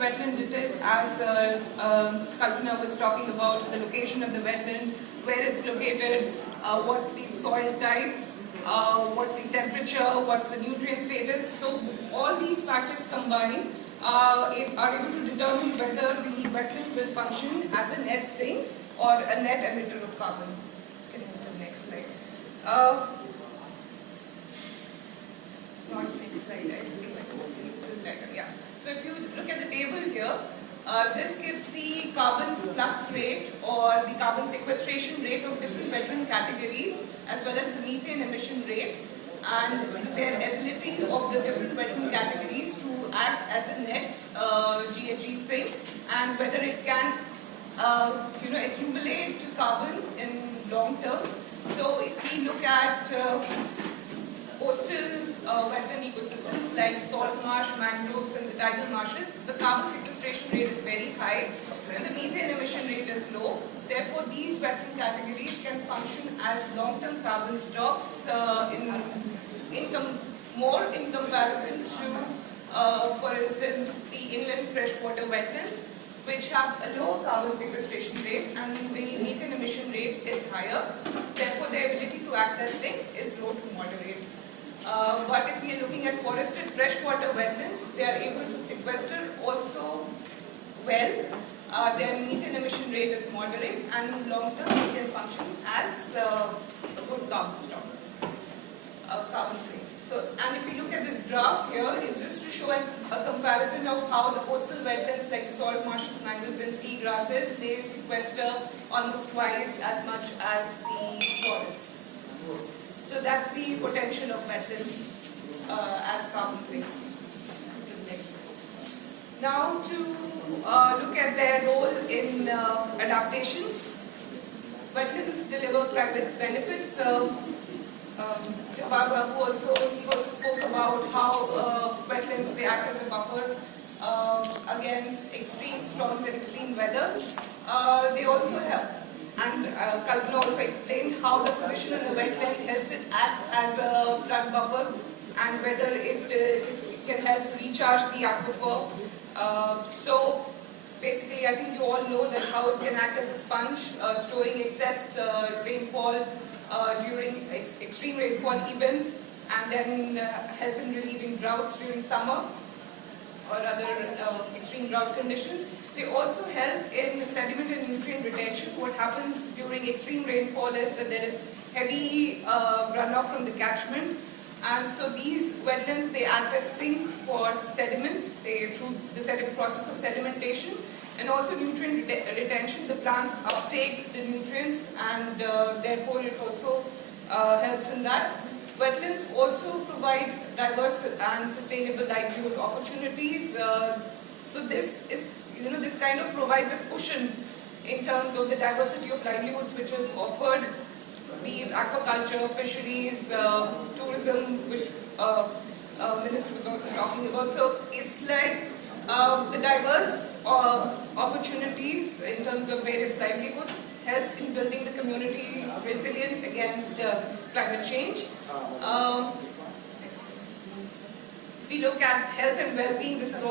wetland it is, as Kalpana was talking about, the location of the wetland, where it's located, what's the soil type, what's the temperature, what's the nutrient status. So all these factors combined are able to determine whether the wetland will function as a net sink or a net emitter of carbon. Can you move to the next slide? Not next slide, I think I can see it better, yeah. So if you look at the table here, this gives the carbon flux rate or the carbon sequestration rate of different wetland categories, as well as the methane emission rate, and their ability of the different wetland categories to act as a net GHG sink, and whether it can accumulate carbon in long term. So if we look at coastal wetland ecosystems like salt marsh, mangroves and the tidal marshes, the carbon sequestration rate is very high and the methane emission rate is low. Therefore, these wetland categories can function as long-term carbon stocks more in comparison to, for instance, the inland freshwater wetlands, which have a low carbon sequestration rate and the methane emission rate is higher. Therefore, their ability to act as sink is low to moderate. But if we are looking at forested freshwater wetlands, they are able to sequester also well. Their methane emission rate is moderate, and in long term they can function as a good carbon stock, carbon sinks. So, and if you look at this graph here, it's just to show a comparison of how the coastal wetlands like the salt marshes, mangroves and seagrasses, they sequester almost twice as much as the forests. So that's the potential of wetlands as carbon sinks. Now to look at their role in adaptation. Wetlands deliver climate benefits. Jawahar Babu also spoke about how wetlands, they act as a buffer against extreme storms and extreme weather. They also help. And Kalpana also explained how the position in the wetland helps it act as a flood buffer and whether it can help recharge the aquifer. So basically, I think you all know that how it can act as a sponge, storing excess rainfall during extreme rainfall events, and then help in relieving droughts during summer or other extreme drought conditions. They also help in sediment and nutrient retention. What happens during extreme rainfall is that there is heavy runoff from the catchment, and so these wetlands, they act as sink for sediments through the process of sedimentation, and also nutrient retention. The plants uptake the nutrients, and therefore it also helps in that. Wetlands also provide diverse and sustainable livelihood opportunities. So this is, this kind of provides a cushion in terms of the diversity of livelihoods which is offered, be it aquaculture, fisheries, tourism, which Minister was also talking about. So it's like the diverse opportunities in terms of various livelihoods helps in building the community's resilience against climate change. If we look at health and well-being, this is also